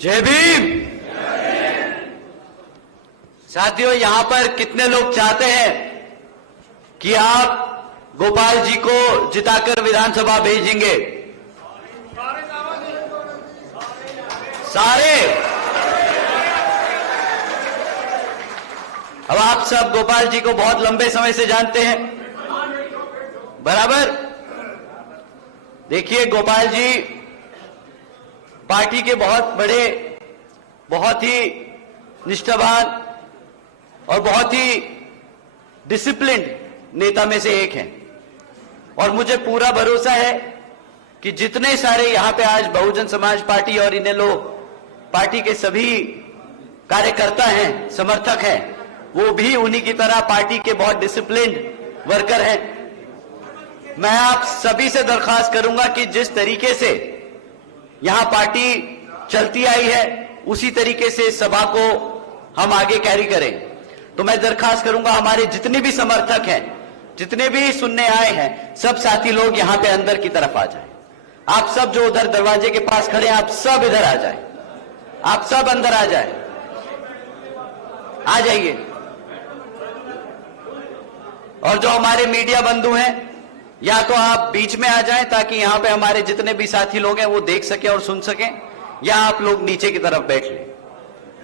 जय भीम। साथियों, यहां पर कितने लोग चाहते हैं कि आप गोपाल जी को जिताकर विधानसभा भेजेंगे? सारे। अब आप सब गोपाल जी को बहुत लंबे समय से जानते हैं, बराबर। देखिए, गोपाल जी पार्टी के बहुत बड़े, बहुत ही निष्ठावान और बहुत ही डिसिप्लिन्ड नेता में से एक हैं। और मुझे पूरा भरोसा है कि जितने सारे यहां पे आज बहुजन समाज पार्टी और इनेलो पार्टी के सभी कार्यकर्ता हैं, समर्थक हैं, वो भी उन्हीं की तरह पार्टी के बहुत डिसिप्लिन्ड वर्कर हैं। मैं आप सभी से दरख्वास्त करूंगा कि जिस तरीके से यहां पार्टी चलती आई है उसी तरीके से इस सभा को हम आगे कैरी करें। तो मैं दरख्वास्त करूंगा, हमारे जितने भी समर्थक हैं, जितने भी सुनने आए हैं, सब साथी लोग यहां पे अंदर की तरफ आ जाएं। आप सब जो उधर दरवाजे के पास खड़े हैं, आप सब इधर आ जाएं, आप सब अंदर आ जाएं, आ जाइए। और जो हमारे मीडिया बंधु हैं, या तो आप बीच में आ जाएं ताकि यहां पे हमारे जितने भी साथी लोग हैं वो देख सकें और सुन सकें, या आप लोग नीचे की तरफ बैठ लें।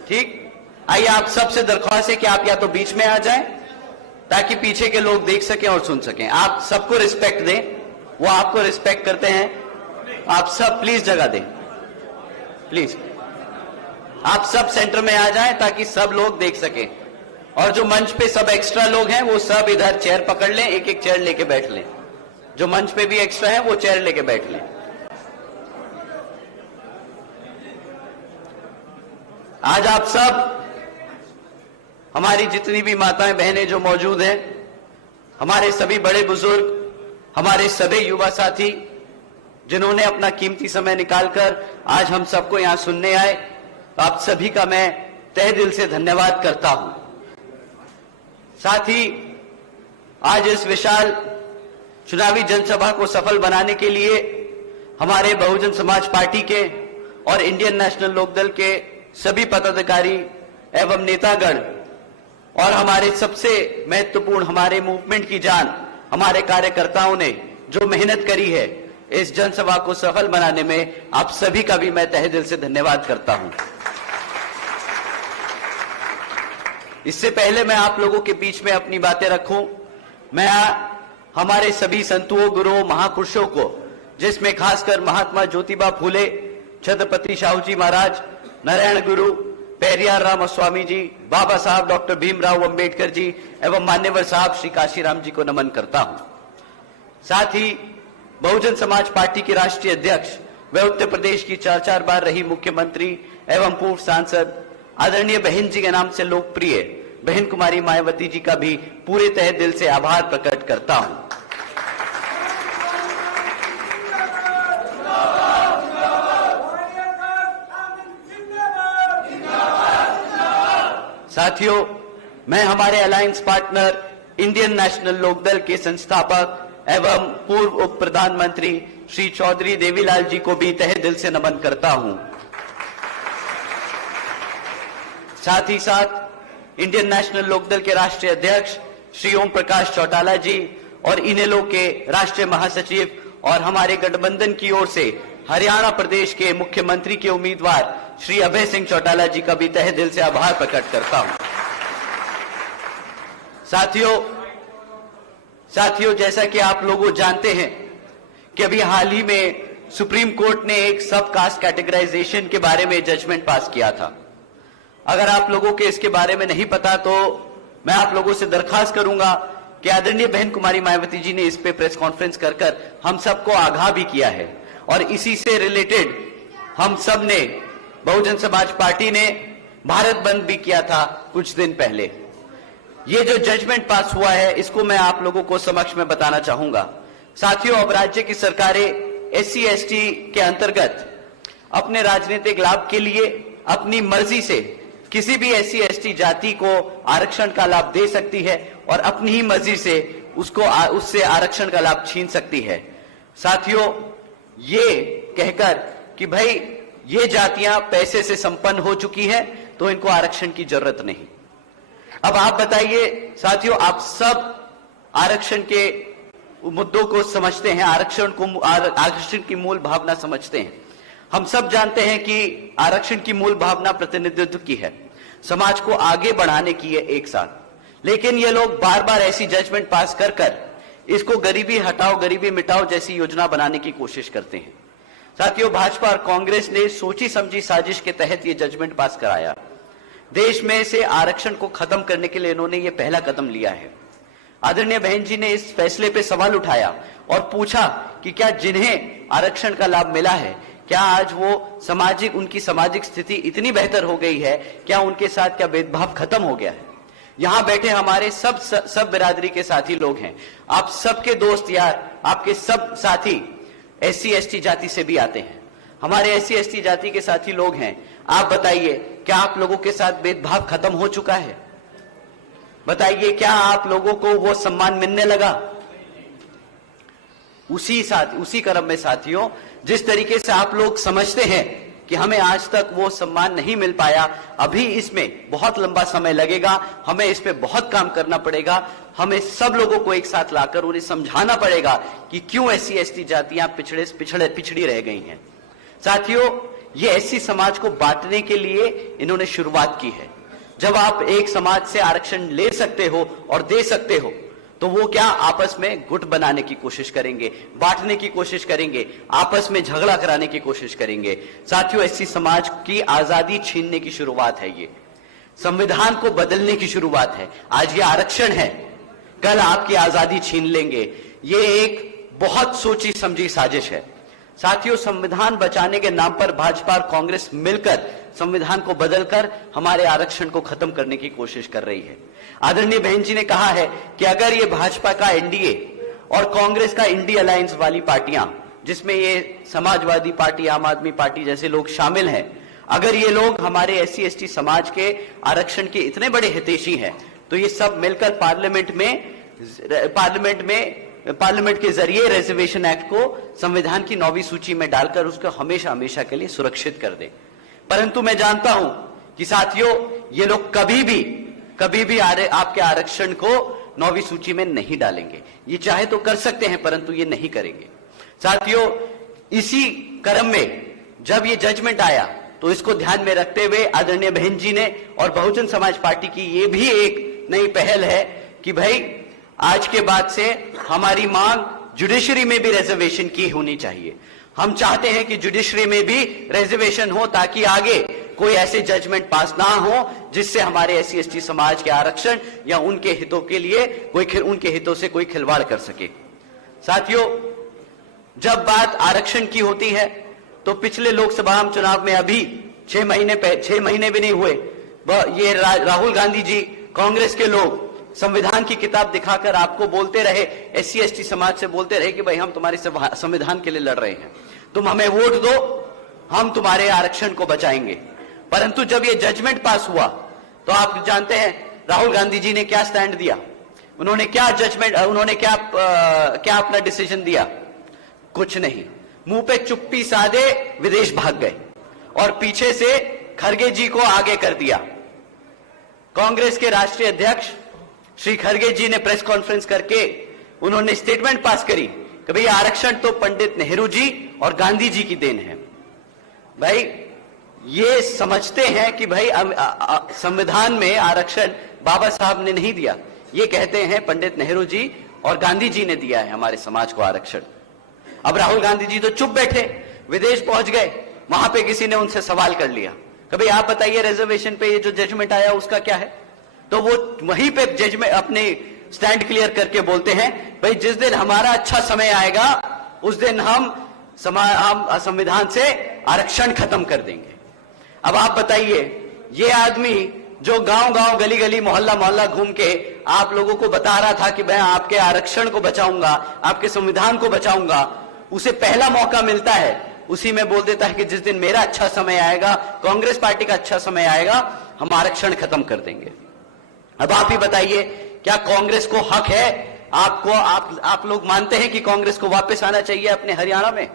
ठीक, आइए, आप सबसे दरख्वास्त है कि आप या तो बीच में आ जाएं ताकि पीछे के लोग देख सकें और सुन सकें। आप सबको रिस्पेक्ट दें, वो आपको रिस्पेक्ट करते हैं। आप सब प्लीज जगह दें, प्लीज। आप सब सेंटर में आ जाएं ताकि सब लोग देख सकें। और जो मंच पे सब एक्स्ट्रा लोग हैं वो सब इधर चेयर पकड़ लें, एक एक चेयर लेके बैठ लें। जो मंच पे भी एक्स्ट्रा है वो चेयर लेके बैठ लें। आज आप सब, हमारी जितनी भी माताएं बहनें जो मौजूद हैं, हमारे सभी बड़े बुजुर्ग, हमारे सभी युवा साथी जिन्होंने अपना कीमती समय निकालकर आज हम सबको यहां सुनने आए, तो आप सभी का मैं तहे दिल से धन्यवाद करता हूं। साथ ही आज इस विशाल चुनावी जनसभा को सफल बनाने के लिए हमारे बहुजन समाज पार्टी के और इंडियन नेशनल लोकदल के सभी पदाधिकारी एवं नेतागण और हमारे सबसे महत्वपूर्ण, हमारे मूवमेंट की जान, हमारे कार्यकर्ताओं ने जो मेहनत करी है इस जनसभा को सफल बनाने में, आप सभी का भी मैं तहे दिल से धन्यवाद करता हूं। इससे पहले मैं आप लोगों के बीच में अपनी बातें रखूं, मैं हमारे सभी संतों, गुरुओं, महापुरुषों को, जिसमें खासकर महात्मा ज्योतिबा फूले, छत्रपति शाहू जी महाराज, नारायण गुरु, पेरियार राम स्वामी जी, बाबा साहब डॉक्टर भीमराव अंबेडकर जी एवं मान्यवर साहब श्री काशीराम जी को नमन करता हूं। साथ ही बहुजन समाज पार्टी के राष्ट्रीय अध्यक्ष व उत्तर प्रदेश की 4 बार रही मुख्यमंत्री एवं पूर्व सांसद आदरणीय बहन जी के नाम से लोकप्रिय बहन कुमारी मायावती जी का भी पूरे तहे दिल से आभार प्रकट करता हूं। साथियों, मैं हमारे alliance partner Indian National Lokdal के संस्थापक एवं पूर्व उप प्रधानमंत्री श्री चौधरी देवीलाल जी को भी तहे दिल से नमन करता हूं। साथ ही साथ इंडियन नेशनल लोकदल के राष्ट्रीय अध्यक्ष श्री ओम प्रकाश चौटाला जी और इनेलो के राष्ट्रीय महासचिव और हमारे गठबंधन की ओर से हरियाणा प्रदेश के मुख्यमंत्री के उम्मीदवार श्री अभय सिंह चौटाला जी का भी तहे दिल से आभार प्रकट करता हूं। साथियों, जैसा कि आप लोग जानते हैं कि अभी हाल ही में सुप्रीम कोर्ट ने एक सब कास्ट कैटेगराइजेशन के बारे में जजमेंट पास किया था। अगर आप लोगों के इसके बारे में नहीं पता तो मैं आप लोगों से दरख्वास्त करूंगा कि आदरणीय बहन कुमारी मायावती जी ने इस पे प्रेस कॉन्फ्रेंस कर हम सबको आगाह भी किया है। और इसी से रिलेटेड हम सब ने, बहुजन समाज पार्टी ने भारत बंद भी किया था कुछ दिन पहले। ये जो जजमेंट पास हुआ है इसको मैं आप लोगों को समक्ष में बताना चाहूंगा। साथियों, अब राज्य की सरकारें SC/ST के अंतर्गत अपने राजनीतिक लाभ के लिए अपनी मर्जी से किसी भी SC/ST जाति को आरक्षण का लाभ दे सकती है और अपनी ही मर्जी से उससे आरक्षण का लाभ छीन सकती है। साथियों, ये कहकर कि भाई ये जातियां पैसे से संपन्न हो चुकी है तो इनको आरक्षण की जरूरत नहीं। अब आप बताइए साथियों, आप सब आरक्षण के मुद्दों को समझते हैं, आरक्षण की मूल भावना समझते हैं। हम सब जानते हैं कि आरक्षण की मूल भावना प्रतिनिधित्व की है, समाज को आगे बढ़ाने की है एक साथ। लेकिन ये लोग बार बार ऐसी जजमेंट पास कर कर इसको गरीबी हटाओ गरीबी मिटाओ जैसी योजना बनाने की कोशिश करते हैं। साथियों, भाजपा और कांग्रेस ने सोची समझी साजिश के तहत ये जजमेंट पास कराया। देश में से आरक्षण को खत्म करने के लिए इन्होंने ये पहला कदम लिया है। आदरणीय बहन जी ने इस फैसले पे सवाल उठाया और पूछा कि क्या जिन्हें आरक्षण का लाभ मिला है, क्या आज वो उनकी सामाजिक स्थिति इतनी बेहतर हो गई है, क्या उनके साथ क्या भेदभाव खत्म हो गया है। यहां बैठे हमारे सब बिरादरी के साथी लोग हैं, आप सबके दोस्त यार, आपके सब साथी SC ST जाति से भी आते हैं, हमारे SC ST जाति के साथी लोग हैं। आप बताइए, क्या आप लोगों के साथ भेदभाव खत्म हो चुका है? बताइए, क्या आप लोगों को वो सम्मान मिलने लगा? उसी क्रम में साथियों, जिस तरीके से आप लोग समझते हैं कि हमें आज तक वो सम्मान नहीं मिल पाया, अभी इसमें बहुत लंबा समय लगेगा, हमें इस पे बहुत काम करना पड़ेगा। हमें सब लोगों को एक साथ लाकर उन्हें समझाना पड़ेगा कि क्यों SC ST जातियां पिछड़ी रह गई हैं। साथियों, ये SC समाज को बांटने के लिए इन्होंने शुरुआत की है। जब आप एक समाज से आरक्षण ले सकते हो और दे सकते हो, तो वो क्या आपस में गुट बनाने की कोशिश करेंगे, बांटने की कोशिश करेंगे, आपस में झगड़ा कराने की कोशिश करेंगे। साथियों, SC समाज की आजादी छीनने की शुरुआत है, ये संविधान को बदलने की शुरुआत है। आज ये आरक्षण है, कल आपकी आजादी छीन लेंगे। ये एक बहुत सोची समझी साजिश है। साथियों, संविधान बचाने के नाम पर भाजपा और कांग्रेस मिलकर संविधान को बदलकर हमारे आरक्षण को खत्म करने की कोशिश कर रही है। आदरणीय बहन जी ने कहा है कि अगर ये भाजपा का NDA और कांग्रेस का इंडी अलायंस वाली पार्टियां, जिसमें ये समाजवादी पार्टी, आम आदमी पार्टी जैसे लोग शामिल हैं, अगर ये लोग हमारे SC ST समाज के आरक्षण के इतने बड़े हितैषी हैं, तो ये सब मिलकर पार्लियामेंट के जरिए रिजर्वेशन एक्ट को संविधान की 9वीं सूची में डालकर उसको हमेशा हमेशा के लिए सुरक्षित कर दे। परंतु मैं जानता हूं कि साथियों, ये लोग कभी भी आपके आरक्षण को 9वीं सूची में नहीं डालेंगे। ये चाहे तो कर सकते हैं, परंतु ये नहीं करेंगे। साथियों, इसी क्रम में जब ये जजमेंट आया, तो इसको ध्यान में रखते हुए आदरणीय बहन जी ने और बहुजन समाज पार्टी की ये भी एक नई पहल है कि भाई आज के बाद से हमारी मांग जुडिशरी में भी रिजर्वेशन की होनी चाहिए। हम चाहते हैं कि जुडिशरी में भी रिजर्वेशन हो, ताकि आगे कोई ऐसे जजमेंट पास ना हो जिससे हमारे SC ST समाज के आरक्षण या उनके हितों के लिए उनके हितों से कोई खिलवाड़ कर सके। साथियों, जब बात आरक्षण की होती है, तो पिछले लोकसभा चुनाव में अभी 6 महीने भी नहीं हुए, ये राहुल गांधी जी, कांग्रेस के लोग संविधान की किताब दिखाकर आपको बोलते रहे, SC ST समाज से बोलते रहे कि भाई हम तुम्हारे संविधान के लिए लड़ रहे हैं, तुम हमें वोट दो, हम तुम्हारे आरक्षण को बचाएंगे। परंतु जब ये जजमेंट पास हुआ, तो आप जानते हैं राहुल गांधी जी ने क्या स्टैंड दिया, उन्होंने क्या अपना डिसीजन दिया? कुछ नहीं, मुंह पे चुप्पी साधे विदेश भाग गए और पीछे से खरगे जी को आगे कर दिया। कांग्रेस के राष्ट्रीय अध्यक्ष श्री खरगे जी ने प्रेस कॉन्फ्रेंस करके उन्होंने स्टेटमेंट पास करी कि भाई आरक्षण तो पंडित नेहरू जी और गांधी जी की देन है। भाई ये समझते हैं कि भाई संविधान में आरक्षण बाबा साहब ने नहीं दिया, ये कहते हैं पंडित नेहरू जी और गांधी जी ने दिया है हमारे समाज को आरक्षण। अब राहुल गांधी जी तो चुप बैठे, विदेश पहुंच गए, वहां पे किसी ने उनसे सवाल कर लिया कि भाई आप बताइए रिजर्वेशन पे ये जो जजमेंट आया उसका क्या है? तो वो वहीं पे जजमेंट अपने स्टैंड क्लियर करके बोलते हैं, भाई जिस दिन हमारा अच्छा समय आएगा उस दिन हम संविधान से आरक्षण खत्म कर देंगे। अब आप बताइए, ये आदमी जो गांव-गांव, गली-गली, मोहल्ला-मोहल्ला घूम के आप लोगों को बता रहा था कि मैं आपके आरक्षण को बचाऊंगा, आपके संविधान को बचाऊंगा, उसे पहला मौका मिलता है, उसी में बोल देता है कि जिस दिन मेरा अच्छा समय आएगा, कांग्रेस पार्टी का अच्छा समय आएगा, हम आरक्षण खत्म कर देंगे। अब आप ही बताइए, क्या कांग्रेस को हक है? आप लोग मानते हैं कि कांग्रेस को वापस आना चाहिए अपने हरियाणा में?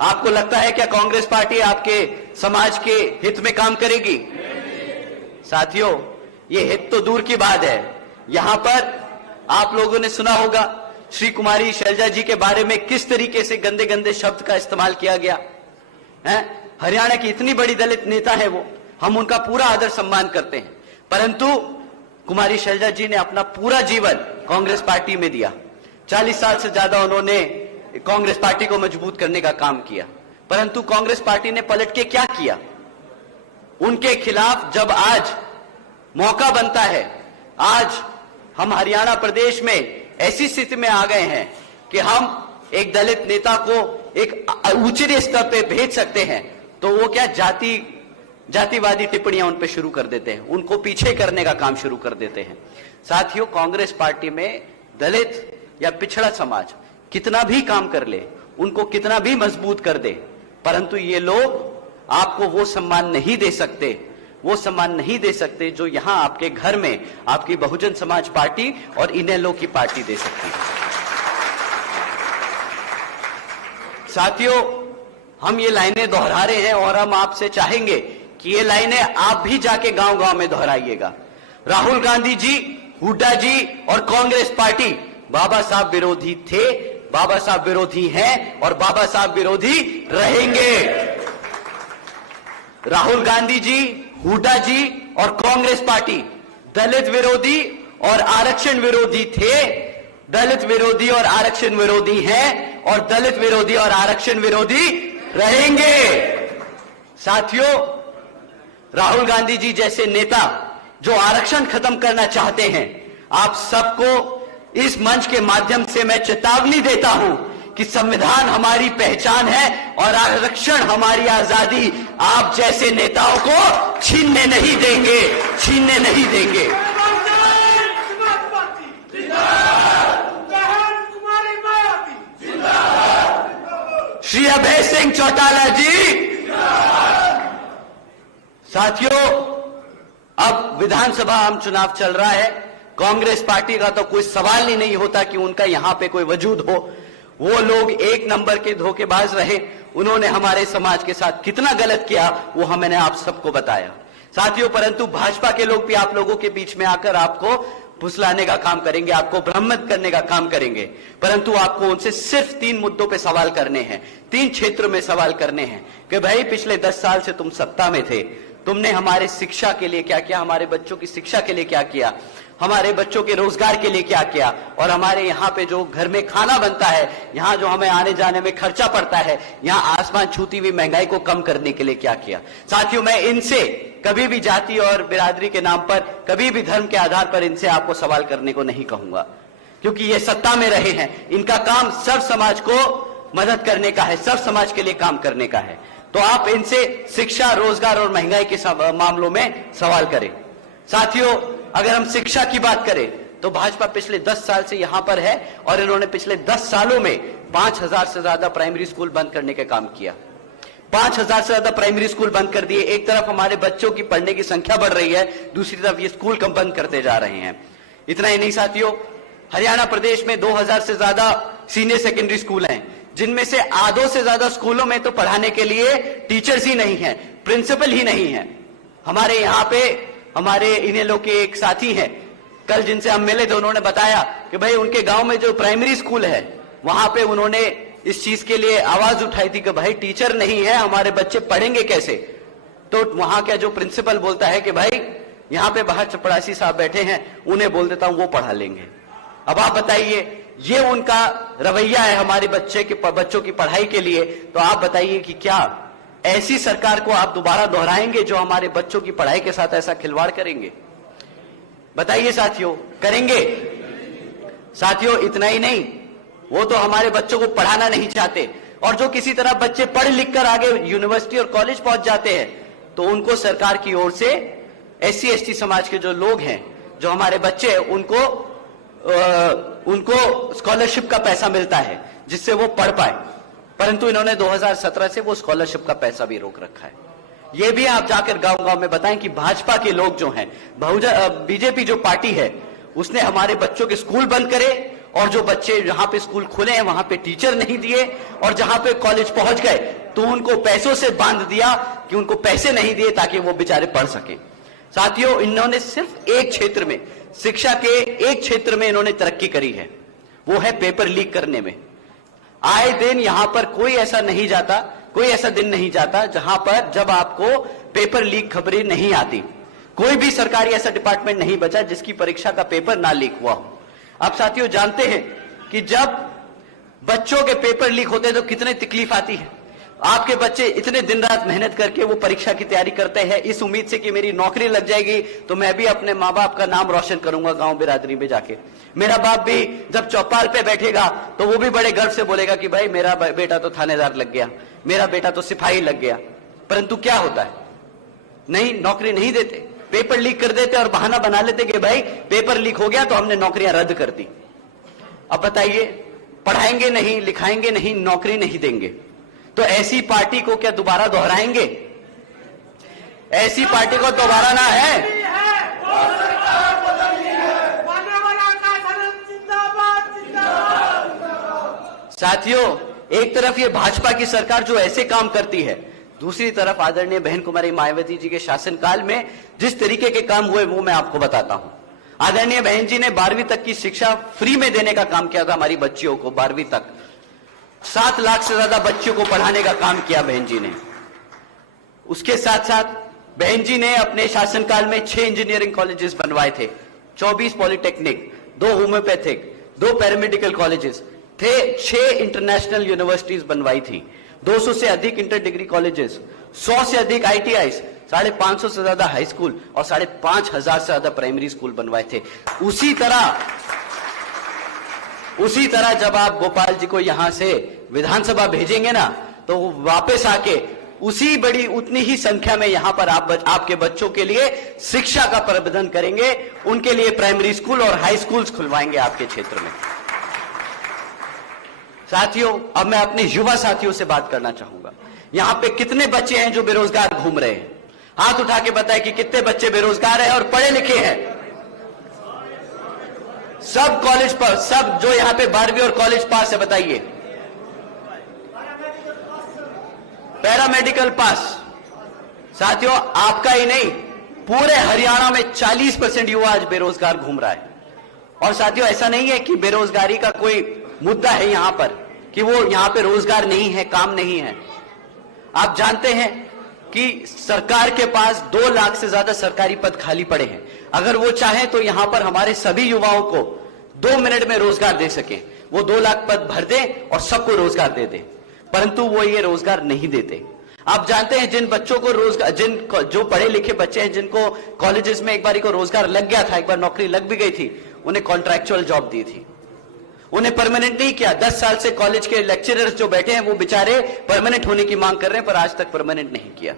आपको लगता है क्या कांग्रेस पार्टी आपके समाज के हित में काम करेगी? साथियों, ये हित तो दूर की बात है। यहां पर आप लोगों ने सुना होगा श्री कुमारी शैलजा जी के बारे में किस तरीके से गंदे गंदे शब्द का इस्तेमाल किया गया है। हरियाणा की इतनी बड़ी दलित नेता है वो, हम उनका पूरा आदर सम्मान करते हैं, परंतु कुमारी शैलजा जी ने अपना पूरा जीवन कांग्रेस पार्टी में दिया। 40 साल से ज्यादा उन्होंने कांग्रेस पार्टी को मजबूत करने का काम किया, परंतु कांग्रेस पार्टी ने पलट के क्या किया? उनके खिलाफ जब आज मौका बनता है, आज हम हरियाणा प्रदेश में ऐसी स्थिति में आ गए हैं कि हम एक दलित नेता को एक उच्च स्तर पे भेज सकते हैं, तो वो क्या जातिवादी टिप्पणियां उन पे शुरू कर देते हैं, उनको पीछे करने का काम शुरू कर देते हैं। साथियों, कांग्रेस पार्टी में दलित या पिछड़ा समाज कितना भी काम कर ले, उनको कितना भी मजबूत कर दे, परंतु ये लोग आपको वो सम्मान नहीं दे सकते, वो सम्मान नहीं दे सकते जो यहां आपके घर में आपकी बहुजन समाज पार्टी और इनेलो की पार्टी दे सकती है। साथियों, हम ये लाइनें दोहरा रहे हैं और हम आपसे चाहेंगे कि ये लाइनें आप भी जाके गांव-गांव में दोहराइएगा। राहुल गांधी जी, हुड्डा जी और कांग्रेस पार्टी बाबा साहब विरोधी थे, बाबा साहब विरोधी हैं और बाबा साहब विरोधी रहेंगे। राहुल गांधी जी, हुड्डा जी और कांग्रेस पार्टी दलित विरोधी और आरक्षण विरोधी थे, दलित विरोधी और आरक्षण विरोधी हैं और दलित विरोधी और आरक्षण विरोधी रहेंगे। साथियों, राहुल गांधी जी जैसे नेता जो आरक्षण खत्म करना चाहते हैं, आप सबको इस मंच के माध्यम से मैं चेतावनी देता हूं कि संविधान हमारी पहचान है और आरक्षण हमारी आजादी आप जैसे नेताओं को छीनने नहीं देंगे, छीनने नहीं देंगे। श्री अभय सिंह चौटाला जी। साथियों, अब विधानसभा आम चुनाव चल रहा है, कांग्रेस पार्टी का तो कोई सवाल ही नहीं होता कि उनका यहां पे कोई वजूद हो। वो लोग एक नंबर के धोखेबाज रहे, उन्होंने हमारे समाज के साथ कितना गलत किया वो मैंने आप सबको बताया। साथियों, परंतु भाजपा के लोग भी आप लोगों के बीच में आकर आपको फुसलाने का काम करेंगे, आपको भ्रमित करने का काम करेंगे, परंतु आपको उनसे सिर्फ 3 मुद्दों पे सवाल करने हैं, 3 क्षेत्रों में सवाल करने हैं कि भाई पिछले 10 साल से तुम सत्ता में थे, तुमने हमारे शिक्षा के लिए क्या किया, हमारे बच्चों की शिक्षा के लिए क्या किया, हमारे बच्चों के रोजगार के लिए क्या किया, और हमारे यहाँ पे जो घर में खाना बनता है, यहाँ जो हमें आने जाने में खर्चा पड़ता है, यहाँ आसमान छूती हुई महंगाई को कम करने के लिए क्या किया। साथियों, मैं इनसे कभी भी जाति और बिरादरी के नाम पर, कभी भी धर्म के आधार पर इनसे आपको सवाल करने को नहीं कहूंगा, क्योंकि ये सत्ता में रहे हैं, इनका काम सर्व समाज को मदद करने का है, सर्व समाज के लिए काम करने का है। तो आप इनसे शिक्षा, रोजगार और महंगाई के मामलों में सवाल करें। साथियों, अगर हम शिक्षा की बात करें तो भाजपा पिछले 10 साल से यहां पर है और इन्होंने पिछले 10 सालों में 5000 से ज्यादा प्राइमरी स्कूल बंद करने का काम किया। 5000 से ज्यादा प्राइमरी स्कूल बंद कर दिए। एक तरफ हमारे बच्चों की पढ़ने की संख्या बढ़ रही है, दूसरी तरफ ये स्कूल कम बंद करते जा रहे हैं। इतना ही नहीं साथियों, हरियाणा प्रदेश में 2000 से ज्यादा सीनियर सेकेंडरी स्कूल हैं, जिनमें से आधों से ज्यादा स्कूलों में तो पढ़ाने के लिए टीचर्स ही नहीं है, प्रिंसिपल ही नहीं है। हमारे यहाँ पे हमारे इनेलो के एक साथी हैं, कल जिनसे हम मिले थे, उन्होंने बताया कि भाई उनके गांव में जो प्राइमरी स्कूल है वहां पे उन्होंने इस चीज के लिए आवाज उठाई थी कि भाई टीचर नहीं है, हमारे बच्चे पढ़ेंगे कैसे। तो वहां का जो प्रिंसिपल बोलता है कि भाई यहाँ पे बाहर चपड़ासी साहब बैठे हैं, उन्हें बोल देता हूं, वो पढ़ा लेंगे। अब आप बताइए, ये उनका रवैया है हमारे बच्चों की पढ़ाई के लिए। तो आप बताइए कि क्या ऐसी सरकार को आप दोबारा दोहराएंगे जो हमारे बच्चों की पढ़ाई के साथ ऐसा खिलवाड़ करेंगे? बताइए साथियों, करेंगे? साथियों, इतना ही नहीं, वो तो हमारे बच्चों को पढ़ाना नहीं चाहते, और जो किसी तरह बच्चे पढ़ लिख कर आगे यूनिवर्सिटी और कॉलेज पहुंच जाते हैं तो उनको सरकार की ओर से SC ST समाज के जो लोग हैं, जो हमारे बच्चे हैं, उनको स्कॉलरशिप का पैसा मिलता है जिससे वो पढ़ पाए, परंतु इन्होंने 2017 से वो स्कॉलरशिप का पैसा भी रोक रखा है। ये भी आप जाकर गांव-गांव में बताएं कि भाजपा के लोग जो हैं, बीजेपी जो पार्टी है, उसने हमारे बच्चों के स्कूल बंद करे और जो बच्चे जहां पे स्कूल खुले हैं वहां पे टीचर नहीं दिए, और जहां पे कॉलेज पहुंच गए तो उनको पैसों से बांध दिया कि उनको पैसे नहीं दिए ताकि वो बेचारे पढ़ सके। साथियों, इन्होंने सिर्फ एक क्षेत्र में, शिक्षा के एक क्षेत्र में इन्होंने तरक्की करी है, वो है पेपर लीक करने में। आए दिन यहां पर कोई ऐसा नहीं जाता, कोई ऐसा दिन नहीं जाता जहां पर जब आपको पेपर लीक खबरें नहीं आती। कोई भी सरकारी ऐसा डिपार्टमेंट नहीं बचा जिसकी परीक्षा का पेपर ना लीक हुआ हो। आप साथियों जानते हैं कि जब बच्चों के पेपर लीक होते हैं तो कितनी तकलीफ आती है। आपके बच्चे इतने दिन रात मेहनत करके वो परीक्षा की तैयारी करते हैं इस उम्मीद से कि मेरी नौकरी लग जाएगी तो मैं भी अपने माँ बाप का नाम रोशन करूंगा गांव बिरादरी में जाके। मेरा बाप भी जब चौपाल पे बैठेगा तो वो भी बड़े गर्व से बोलेगा कि भाई मेरा बेटा तो थानेदार लग गया, मेरा बेटा तो सिपाही लग गया। परंतु क्या होता है, नहीं, नौकरी नहीं देते, पेपर लीक कर देते और बहाना बना लेते कि भाई पेपर लीक हो गया तो हमने नौकरियां रद्द कर दी। अब बताइए, पढ़ाएंगे नहीं, लिखाएंगे नहीं, नौकरी नहीं देंगे तो ऐसी पार्टी को क्या दोबारा दोहराएंगे? ऐसी पार्टी को दोबारा ना है। साथियों, एक तरफ ये भाजपा की सरकार जो ऐसे काम करती है, दूसरी तरफ आदरणीय बहन कुमारी मायावती जी के शासनकाल में जिस तरीके के काम हुए वो मैं आपको बताता हूं। आदरणीय बहन जी ने 12वीं तक की शिक्षा फ्री में देने का काम किया था हमारी बच्चियों को। 12वीं तक 7 लाख से ज्यादा बच्चों को पढ़ाने का काम किया बहन जी ने। उसके साथ साथ बहन जी ने अपने शासनकाल में 6 इंजीनियरिंग कॉलेजेस बनवाए थे, 24 पॉलिटेक्निक, 2 होम्योपैथिक, 2 पैरामेडिकल कॉलेजेस थे, 6 इंटरनेशनल यूनिवर्सिटीज बनवाई थी, 200 से अधिक इंटर डिग्री कॉलेजेस, 100 से अधिक ITIs, 550 से ज्यादा हाई स्कूल और 5,500 से ज्यादा प्राइमरी स्कूल बनवाए थे। उसी तरह जब आप गोपाल जी को यहां से विधानसभा भेजेंगे ना तो वो वापस आके उसी बड़ी उतनी ही संख्या में यहां पर आपके बच्चों के लिए शिक्षा का प्रबंधन करेंगे, उनके लिए प्राइमरी स्कूल और हाई स्कूल्स खुलवाएंगे आपके क्षेत्र में। साथियों, अब मैं अपने युवा साथियों से बात करना चाहूंगा। यहां पे कितने बच्चे हैं जो बेरोजगार घूम रहे हैं? हाथ उठा के बताएं कि कितने बच्चे बेरोजगार हैं और पढ़े लिखे हैं। सब कॉलेज पर, सब जो यहां पे 12वीं और कॉलेज पास है, बताइए। पैरामेडिकल पास। साथियों, आपका ही नहीं, पूरे हरियाणा में 40% युवा आज बेरोजगार घूम रहा है। और साथियों, ऐसा नहीं है कि बेरोजगारी का कोई मुद्दा है यहां पर कि वो यहां पे रोजगार नहीं है, काम नहीं है। आप जानते हैं कि सरकार के पास 2 लाख से ज्यादा सरकारी पद खाली पड़े हैं। अगर वो चाहे तो यहां पर हमारे सभी युवाओं को 2 मिनट में रोजगार दे सके, वो 2 लाख पद भर दे और सबको रोजगार दे दे, परंतु वो ये रोजगार नहीं देते। आप जानते हैं जिन बच्चों को रोजगार, जो पढ़े लिखे बच्चे हैं जिनको कॉलेजेस में एक बार को रोजगार लग गया था, एक बार नौकरी लग भी गई थी, उन्हें कॉन्ट्रैक्चुअल जॉब दी थी, उन्हें परमानेंट नहीं किया। 10 साल से कॉलेज के लेक्चरर्स जो बैठे हैं वो बेचारे परमानेंट होने की मांग कर रहे हैं पर आज तक परमानेंट नहीं किया।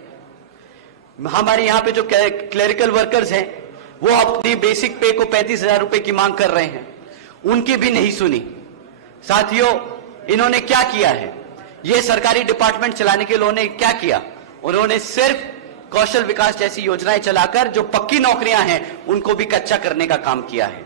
हमारे यहां पे जो क्लेरिकल वर्कर्स हैं वो अपनी बेसिक पे को 35,000 रुपए की मांग कर रहे हैं, उनकी भी नहीं सुनी। साथियों, इन्होंने क्या किया है? ये सरकारी डिपार्टमेंट चलाने के लिए उन्होंने क्या किया? उन्होंने सिर्फ कौशल विकास जैसी योजनाएं चलाकर जो पक्की नौकरियां हैं उनको भी कच्चा करने का काम किया है।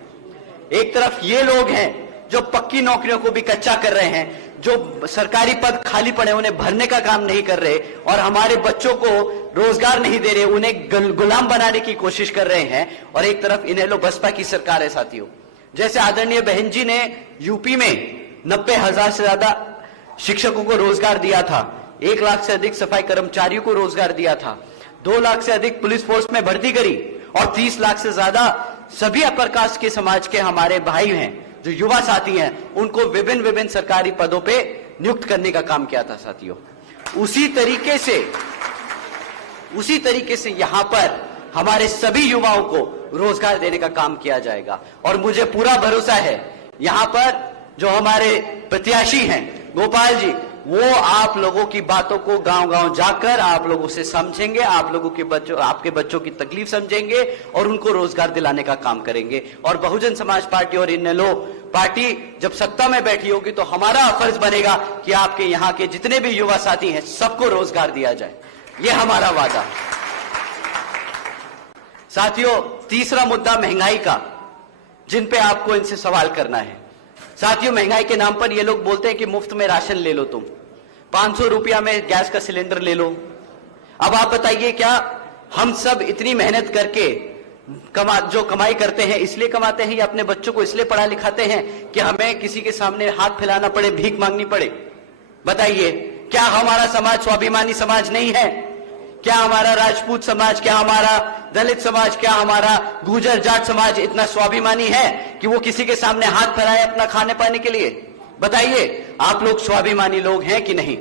एक तरफ ये लोग हैं जो पक्की नौकरियों को भी कच्चा कर रहे हैं, जो सरकारी पद खाली पड़े उन्हें भरने का काम नहीं कर रहे और हमारे बच्चों को रोजगार नहीं दे रहे, उन्हें गुलाम बनाने की कोशिश कर रहे हैं। और एक तरफ इनेलो बसपा की सरकार है। साथियों, जैसे आदरणीय बहन जी ने यूपी में 90,000 से ज्यादा शिक्षकों को रोजगार दिया था, 1 लाख से अधिक सफाई कर्मचारियों को रोजगार दिया था, 2 लाख से अधिक पुलिस फोर्स में भर्ती करी और 30 लाख से ज्यादा सभी अपर कास्ट के समाज के हमारे भाई हैं जो युवा साथी हैं उनको विभिन्न सरकारी पदों पे नियुक्त करने का काम किया था। साथियों, उसी तरीके से यहां पर हमारे सभी युवाओं को रोजगार देने का काम किया जाएगा। और मुझे पूरा भरोसा है यहां पर जो हमारे प्रत्याशी हैं गोपाल जी, वो आप लोगों की बातों को गांव-गांव जाकर आप लोगों से समझेंगे, आप लोगों के बच्चों, आपके बच्चों की तकलीफ समझेंगे और उनको रोजगार दिलाने का काम करेंगे। और बहुजन समाज पार्टी और इनेलो पार्टी जब सत्ता में बैठी होगी तो हमारा फर्ज बनेगा कि आपके यहां के जितने भी युवा साथी हैं सबको रोजगार दिया जाए, ये हमारा वादा है। साथियों, तीसरा मुद्दा महंगाई का, जिन पे आपको इनसे सवाल करना है। साथियों, महंगाई के नाम पर ये लोग बोलते हैं कि मुफ्त में राशन ले लो, तुम 500 रुपया में गैस का सिलेंडर ले लो। अब आप बताइए, क्या हम सब इतनी मेहनत करके जो कमाई करते हैं इसलिए कमाते हैं, या अपने बच्चों को इसलिए पढ़ा लिखाते हैं कि हमें किसी के सामने हाथ फैलाना पड़े, भीख मांगनी पड़े? बताइए, क्या हमारा समाज स्वाभिमानी समाज नहीं है? क्या हमारा राजपूत समाज, क्या हमारा दलित समाज, क्या हमारा गुर्जर जाट समाज इतना स्वाभिमानी है कि वो किसी के सामने हाथ फैलाए अपना खाने पाने के लिए? बताइए, आप लोग स्वाभिमानी लोग हैं कि नहीं?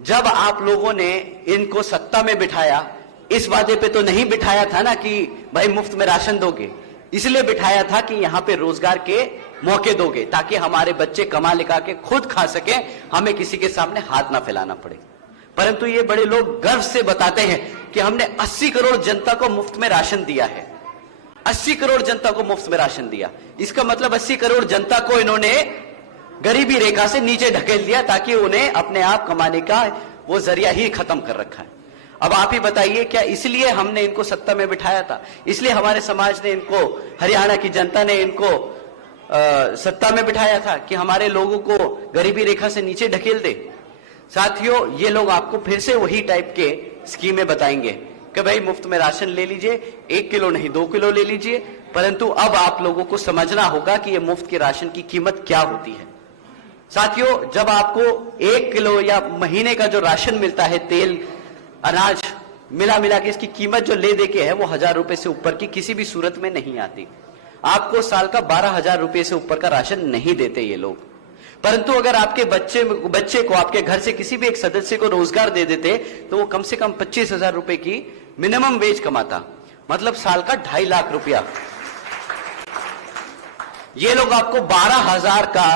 जब आप लोगों ने इनको सत्ता में बिठाया, इस वादे पे तो नहीं बिठाया था ना कि भाई मुफ्त में राशन दोगे, इसलिए बिठाया था कि यहां पे रोजगार के मौके दोगे ताकि हमारे बच्चे कमा लिखा के खुद खा सके, हमें किसी के सामने हाथ ना फैलाना पड़े। परंतु ये बड़े लोग गर्व से बताते हैं कि हमने 80 करोड़ जनता को मुफ्त में राशन दिया है। 80 करोड़ जनता को मुफ्त में राशन दिया, इसका मतलब 80 करोड़ जनता को इन्होंने गरीबी रेखा से नीचे ढकेल दिया ताकि उन्हें अपने आप कमाने का वो जरिया ही खत्म कर रखा है। अब आप ही बताइए, क्या इसलिए हमने इनको सत्ता में बिठाया था? इसलिए हमारे समाज ने इनको, हरियाणा की जनता ने इनको सत्ता में बिठाया था कि हमारे लोगों को गरीबी रेखा से नीचे ढकेल दे? साथियों, ये लोग आपको फिर से वही टाइप के स्कीमें बताएंगे कि भाई मुफ्त में राशन ले लीजिए, 1 किलो नहीं 2 किलो ले लीजिए। परंतु अब आप लोगों को समझना होगा कि ये मुफ्त के राशन की कीमत क्या होती है। साथियों, जब आपको 1 किलो या महीने का जो राशन मिलता है, तेल अनाज मिला मिला के इसकी कीमत जो ले दे के है वो 1000 रुपए से ऊपर की किसी भी सूरत में नहीं आती। आपको साल का 12,000 रुपए से ऊपर का राशन नहीं देते ये लोग। परंतु अगर आपके बच्चे को, आपके घर से किसी भी एक सदस्य को रोजगार दे देते तो वो कम से कम 25,000 रुपए की मिनिमम वेज कमाता, मतलब साल का 2.5 लाख रुपया। ये लोग आपको 12,000 का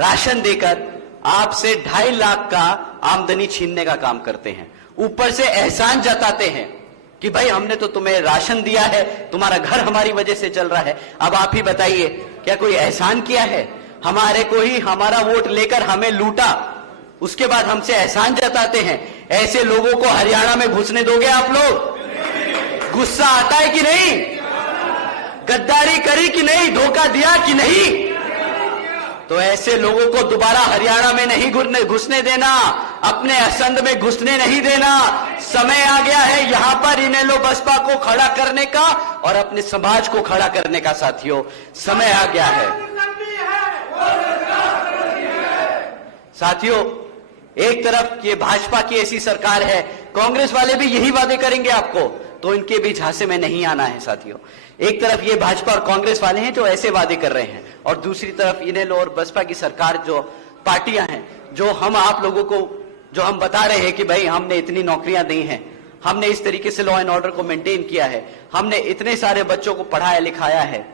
राशन देकर आपसे 2.5 लाख का आमदनी छीनने का काम करते हैं। ऊपर से एहसान जताते हैं कि भाई हमने तो तुम्हें राशन दिया है, तुम्हारा घर हमारी वजह से चल रहा है। अब आप ही बताइए, क्या कोई एहसान किया है? हमारे को ही हमारा वोट लेकर हमें लूटा, उसके बाद हमसे एहसान जताते हैं। ऐसे लोगों को हरियाणा में घुसने दोगे आप लोग? गुस्सा आता है कि नहीं? गद्दारी करी कि नहीं? धोखा दिया कि नहीं? तो ऐसे लोगों को दोबारा हरियाणा में नहीं घुसने देना, अपने असंध में घुसने नहीं देना। समय आ गया है यहां पर इनेलो बसपा को खड़ा करने का और अपने समाज को खड़ा करने का। साथियों, समय आ गया है। साथियों, एक तरफ ये भाजपा की ऐसी सरकार है, कांग्रेस वाले भी यही वादे करेंगे आपको, तो इनके बीच झांसे में नहीं आना है। साथियों, एक तरफ ये भाजपा और कांग्रेस वाले हैं जो ऐसे वादे कर रहे हैं, और दूसरी तरफ इनेलो और बसपा की सरकार जो पार्टियां हैं, जो हम आप लोगों को जो हम बता रहे हैं कि भाई हमने इतनी नौकरियां दी हैं, हमने इस तरीके से लॉ एंड ऑर्डर को मेंटेन किया है, हमने इतने सारे बच्चों को पढ़ाया लिखाया है।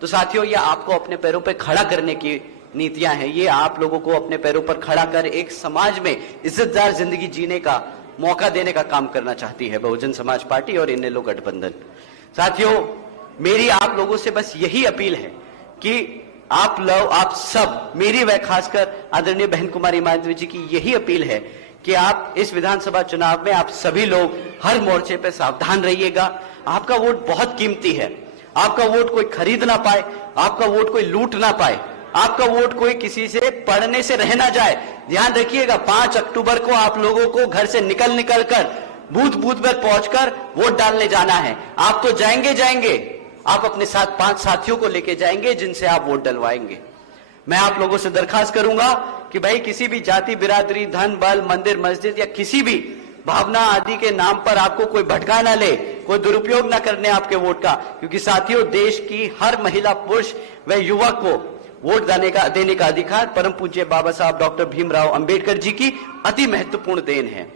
तो साथियों, ये आपको अपने पैरों पर खड़ा करने की नीतियां हैं। ये आप लोगों को अपने पैरों पर खड़ा कर एक समाज में इज्जतदार जिंदगी जीने का मौका देने का काम करना चाहती है बहुजन समाज पार्टी और इनेलो गठबंधन। साथियों, मेरी आप लोगों से बस यही अपील है कि आप सब, मेरी व खासकर आदरणीय बहन कुमारी माधवी जी की यही अपील है कि आप इस विधानसभा चुनाव में आप सभी लोग हर मोर्चे पर सावधान रहिएगा। आपका वोट बहुत कीमती है। आपका वोट कोई खरीद ना पाए, आपका वोट कोई लूट ना पाए, आपका वोट कोई किसी से पढ़ने से रह ना जाए। ध्यान रखिएगा, 5 अक्टूबर को आप लोगों को घर से निकल कर बूथ पर पहुंचकर वोट डालने जाना है। आप तो जाएंगे, आप अपने साथ 5 साथियों को लेके जाएंगे जिनसे आप वोट डलवाएंगे। मैं आप लोगों से दरखास्त करूंगा कि भाई किसी भी जाति, बिरादरी, धन बल, मंदिर मस्जिद या किसी भी भावना आदि के नाम पर आपको कोई भटका ना ले, कोई दुरुपयोग ना करने आपके वोट का। क्योंकि साथियों, देश की हर महिला, पुरुष व युवक को वोट देने का अधिकार परम पूज्य बाबा साहब डॉक्टर भीमराव अंबेडकर जी की अति महत्वपूर्ण देन है।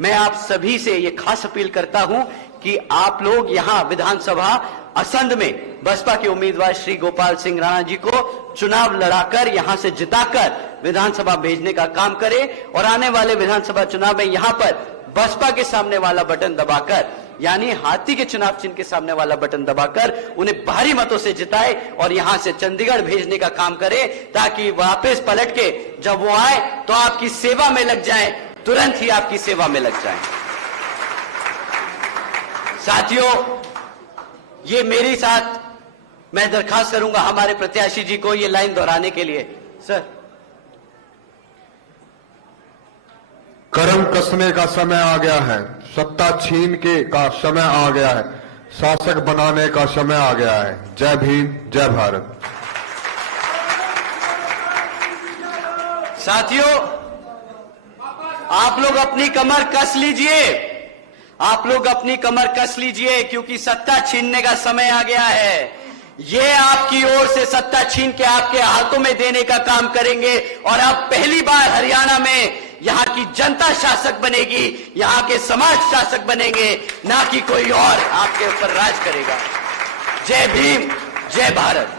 मैं आप सभी से ये खास अपील करता हूं कि आप लोग यहां विधानसभा असंध में बसपा के उम्मीदवार श्री गोपाल सिंह राणा जी को चुनाव लड़ाकर यहां से जिताकर विधानसभा भेजने का काम करें, और आने वाले विधानसभा चुनाव में यहां पर बसपा के सामने वाला बटन दबाकर, यानी हाथी के चुनाव चिन्ह के सामने वाला बटन दबाकर उन्हें भारी मतों से जिताए और यहां से चंडीगढ़ भेजने का काम करे, ताकि वापस पलट के जब वो आए तो आपकी सेवा में लग जाए, तुरंत ही आपकी सेवा में लग जाए। साथियों, ये मैं दरखास्त करूंगा हमारे प्रत्याशी जी को ये लाइन दोहराने के लिए। सर, कर्म कसने का समय आ गया है, सत्ता छीन के का समय आ गया है, शासक बनाने का समय आ गया है। जय भीम, जय भारत। साथियों, आप लोग अपनी कमर कस लीजिए, आप लोग अपनी कमर कस लीजिए, क्योंकि सत्ता छीनने का समय आ गया है। ये आपकी ओर से सत्ता छीन के आपके हाथों में देने का काम करेंगे और अब पहली बार हरियाणा में यहां की जनता शासक बनेगी, यहां के समाज शासक बनेंगे, ना कि कोई और आपके ऊपर राज करेगा। जय भीम, जय भारत।